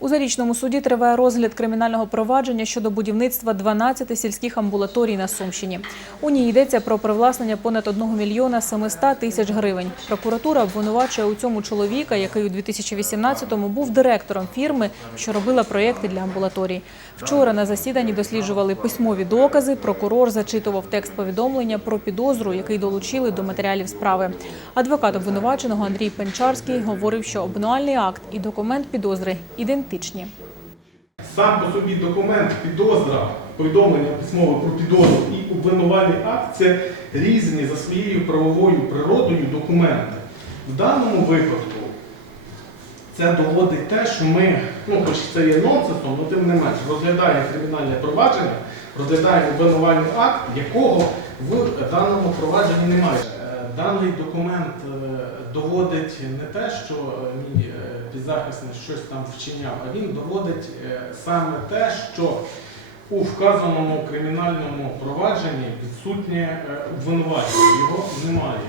У Зарічному суді триває розгляд кримінального провадження щодо будівництва 12 сільських амбулаторій на Сумщині. У ній йдеться про привласнення понад 1 мільйона 700 тисяч гривень. Прокуратура обвинувачує у цьому чоловіка, який у 2018-му був директором фірми, що робила проєкти для амбулаторій. Вчора на засіданні досліджували письмові докази. Прокурор зачитував текст повідомлення про підозру, який долучили до матеріалів справи. Адвокат обвинуваченого Андрій Пенчарський говорив, що обвинувальний акт і документ підозри ідентичні. Сам по собі документ, підозра, повідомлення письмове про підозру і обвинувальний акт це різні за своєю правовою природою документи. В даному випадку це доводить те, що ми, ну хоч це є нонсенсом, але тим не менш, розглядаємо кримінальне провадження, розглядаємо обвинувальний акт, якого в даному провадженні немає. Е, Даний документ е, доводить не те, що е, мій підзахисник підзахисний щось там вчиняв, а він доводить е, саме те, що у вказаному кримінальному провадженні відсутнє е, обвинувачення, його немає.